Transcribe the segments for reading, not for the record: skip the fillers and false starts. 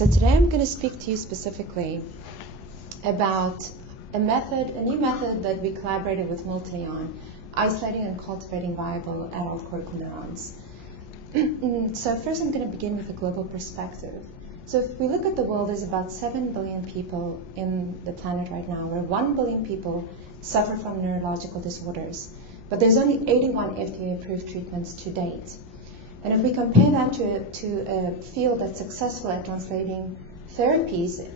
So today I'm going to speak to you specifically about a new method that we collaborated with Milton on, isolating and cultivating viable adult cortical neurons. So first I'm going to begin with a global perspective. So if we look at the world, there's about 7 billion people in the planet right now, where 1 billion people suffer from neurological disorders. But there's only 81 FDA-approved treatments to date. And if we compare that to a field that's successful at translating therapies,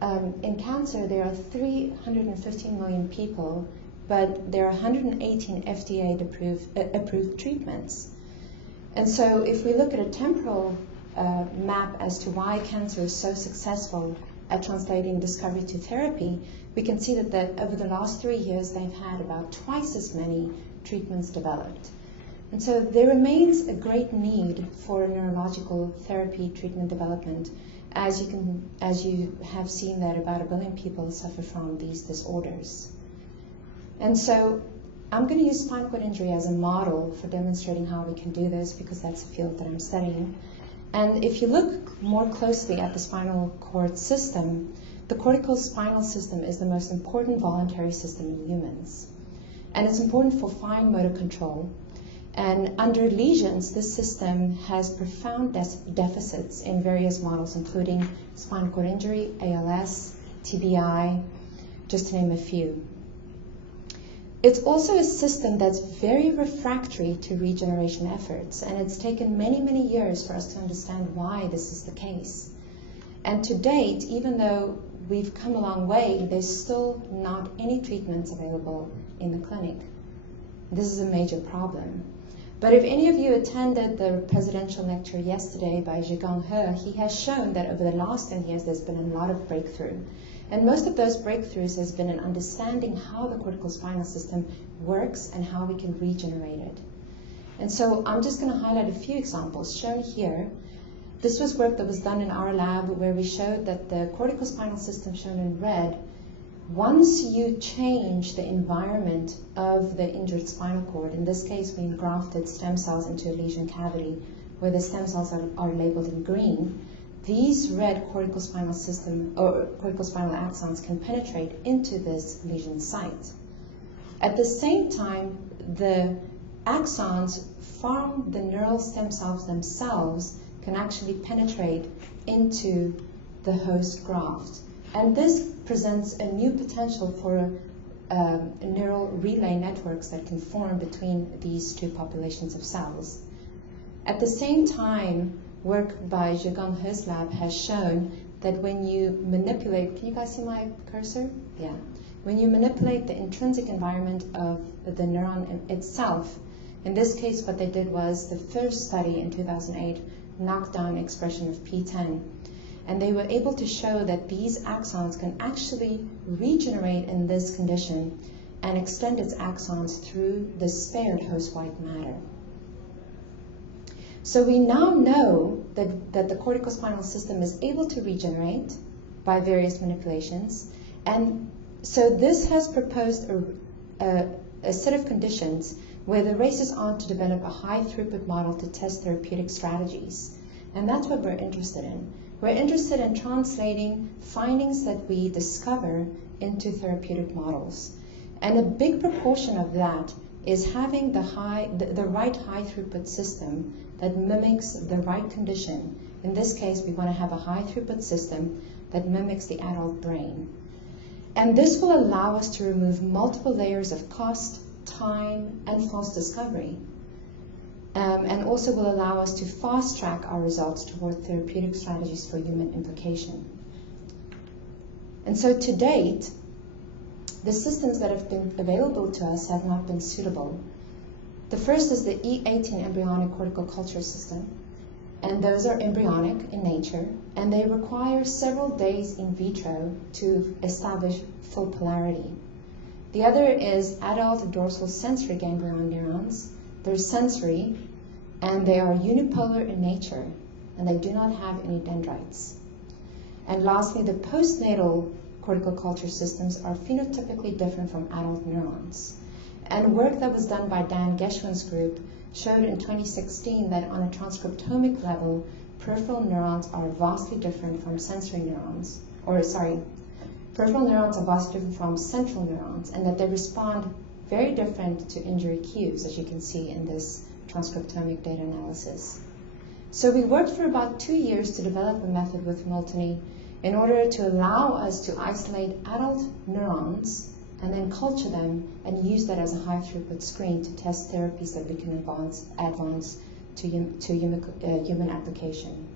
in cancer there are 315 million people, but there are 118 FDA-approved treatments. And so if we look at a temporal map as to why cancer is so successful at translating discovery to therapy, we can see that over the last 3 years they've had about twice as many treatments developed. And so there remains a great need for neurological therapy treatment development, as you have seen that about 1 billion people suffer from these disorders. And so I'm going to use spinal cord injury as a model for demonstrating how we can do this, because that's a field that I'm studying. And if you look more closely at the spinal cord system, the cortical spinal system is the most important voluntary system in humans. And it's important for fine motor control. And under lesions, this system has profound deficits in various models, including spinal cord injury, ALS, TBI, just to name a few. It's also a system that's very refractory to regeneration efforts, and it's taken many, many years for us to understand why this is the case. And to date, even though we've come a long way, there's still not any treatments available in the clinic. This is a major problem. But if any of you attended the presidential lecture yesterday by Zhigang He, he has shown that over the last 10 years there's been a lot of breakthrough. And most of those breakthroughs has been in understanding how the cortical spinal system works and how we can regenerate it. And so I'm just going to highlight a few examples shown here. This was work that was done in our lab where we showed that the cortical spinal system, shown in red, once you change the environment of the injured spinal cord, in this case we engrafted stem cells into a lesion cavity where the stem cells are labeled in green, these red cortical spinal system or cortical spinal axons can penetrate into this lesion site. At the same time, the axons from the neural stem cells themselves can actually penetrate into the host graft. And this presents a new potential for neural relay networks that can form between these two populations of cells. At the same time, work by Zhigang He's lab has shown that when you manipulate, can you guys see my cursor? Yeah. When you manipulate the intrinsic environment of the neuron itself, in this case what they did was, the first study in 2008 knocked down expression of P10. And they were able to show that these axons can actually regenerate in this condition and extend its axons through the spared host white matter. So we now know that the cortical spinal system is able to regenerate by various manipulations. And so this has proposed a set of conditions where the race is on to develop a high throughput model to test therapeutic strategies. And that's what we're interested in. We're interested in translating findings that we discover into therapeutic models. And a big proportion of that is having the right high throughput system that mimics the right condition. In this case, we want to have a high throughput system that mimics the adult brain. And this will allow us to remove multiple layers of cost, time, and false discovery. And also will allow us to fast track our results toward therapeutic strategies for human implication. And so to date, the systems that have been available to us have not been suitable. The first is the E18 embryonic cortical culture system. And those are embryonic in nature, and they require several days in vitro to establish full polarity. The other is adult dorsal sensory ganglion neurons. They're sensory, and they are unipolar in nature, and they do not have any dendrites. And lastly, the postnatal cortical culture systems are phenotypically different from adult neurons. And work that was done by Dan Geschwin's group showed in 2016 that on a transcriptomic level, peripheral neurons are vastly different from sensory neurons, peripheral neurons are vastly different from central neurons, and that they respond very different to injury cues, as you can see in this transcriptomic data analysis. So we worked for about 2 years to develop a method with Molteni in order to allow us to isolate adult neurons and then culture them and use that as a high throughput screen to test therapies that we can advance to human application.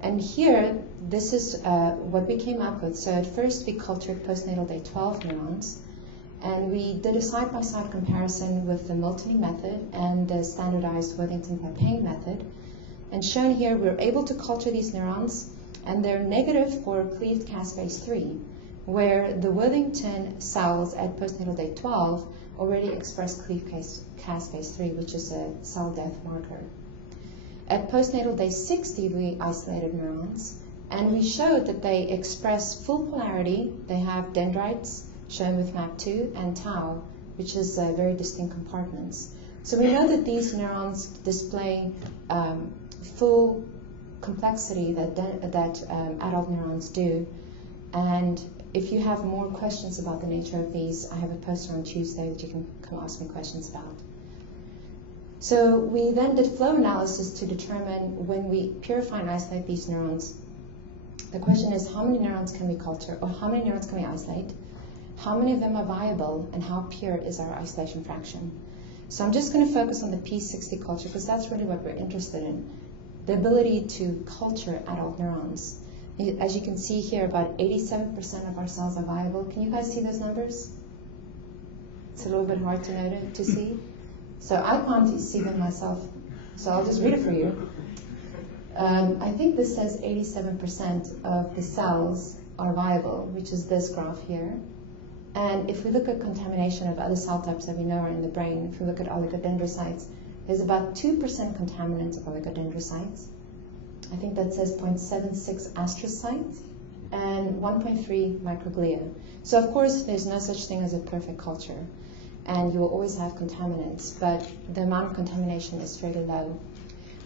And here, this is what we came up with. So at first we cultured postnatal day 12 neurons, and we did a side-by-side comparison with the Molteni method and the standardized Worthington-Papin method. And shown here, we're able to culture these neurons, and they're negative for cleaved caspase 3, where the Worthington cells at postnatal day 12 already express cleaved caspase 3, which is a cell death marker. At postnatal day 60, we isolated neurons, and we showed that they express full polarity. They have dendrites, shown with MAP2, and tau, which is very distinct compartments. So we know that these neurons display full complexity that adult neurons do. And if you have more questions about the nature of these, I have a poster on Tuesday that you can come ask me questions about. So we then did flow analysis to determine when we purify and isolate these neurons. The question is, how many neurons can we culture, or how many neurons can we isolate? How many of them are viable, and how pure is our isolation fraction? So I'm just going to focus on the P60 culture because that's really what we're interested in, the ability to culture adult neurons. As you can see here, about 87% of our cells are viable. Can you guys see those numbers? It's a little bit hard to see. So I can't see them myself, so I'll just read it for you. I think this says 87% of the cells are viable, which is this graph here. And if we look at contamination of other cell types that we know are in the brain, if we look at oligodendrocytes, there's about 2% contaminants of oligodendrocytes. I think that says 0.76 astrocytes and 1.3 microglia. So of course, there's no such thing as a perfect culture, and you will always have contaminants, but the amount of contamination is fairly low.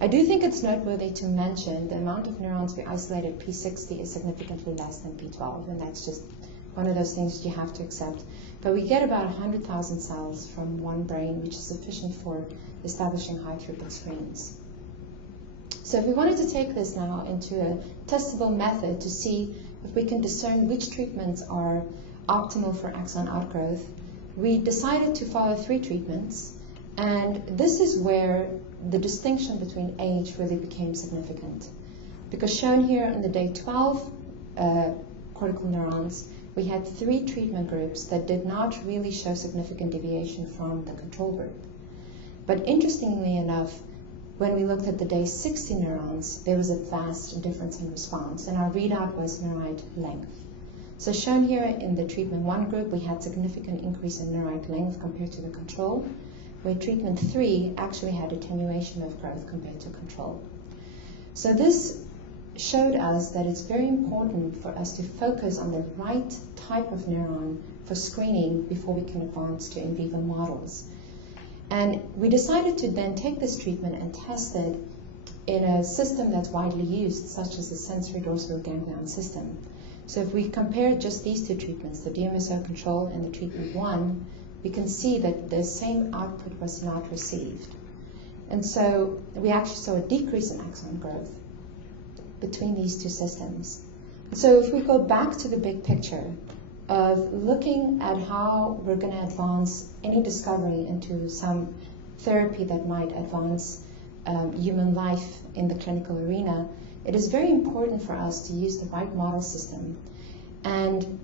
I do think it's noteworthy to mention the amount of neurons we isolate at P60 is significantly less than P12, and that's just one of those things that you have to accept. But we get about 100,000 cells from one brain, which is sufficient for establishing high throughput screens. So if we wanted to take this now into a testable method to see if we can discern which treatments are optimal for axon outgrowth, we decided to follow 3 treatments, and this is where the distinction between age really became significant. Because shown here in the day 12 cortical neurons, we had 3 treatment groups that did not really show significant deviation from the control group. But interestingly enough, when we looked at the day 60 neurons, there was a vast difference in response, and our readout was neurite length. So shown here in the treatment 1 group, we had significant increase in neurite length compared to the control, where treatment 3 actually had attenuation of growth compared to control. So this showed us that it's very important for us to focus on the right type of neuron for screening before we can advance to in vivo models. And we decided to then take this treatment and test it in a system that's widely used, such as the sensory dorsal ganglion system. So if we compare just these 2 treatments, the DMSO control and the treatment 1, we can see that the same output was not received. And so we actually saw a decrease in axon growth between these 2 systems. So if we go back to the big picture of looking at how we're going to advance any discovery into some therapy that might advance human life in the clinical arena, it is very important for us to use the right model system. And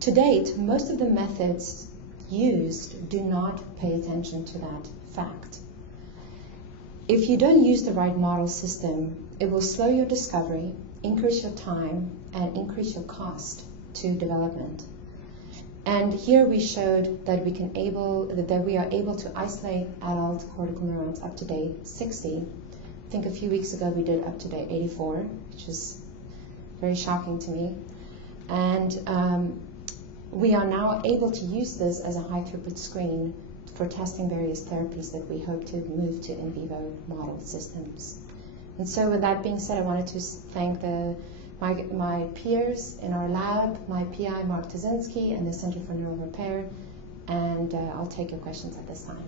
to date, most of the methods used do not pay attention to that fact. If you don't use the right model system, it will slow your discovery, increase your time, and increase your cost to development. And here we showed that we are able to isolate adult cortical neurons up to day 60. I think a few weeks ago we did up to day 84, which is very shocking to me. And we are now able to use this as a high throughput screen for testing various therapies that we hope to move to in vivo model systems. And so with that being said, I wanted to thank my peers in our lab, my PI, Mark Tazinski, and the Center for Neural Repair, and I'll take your questions at this time.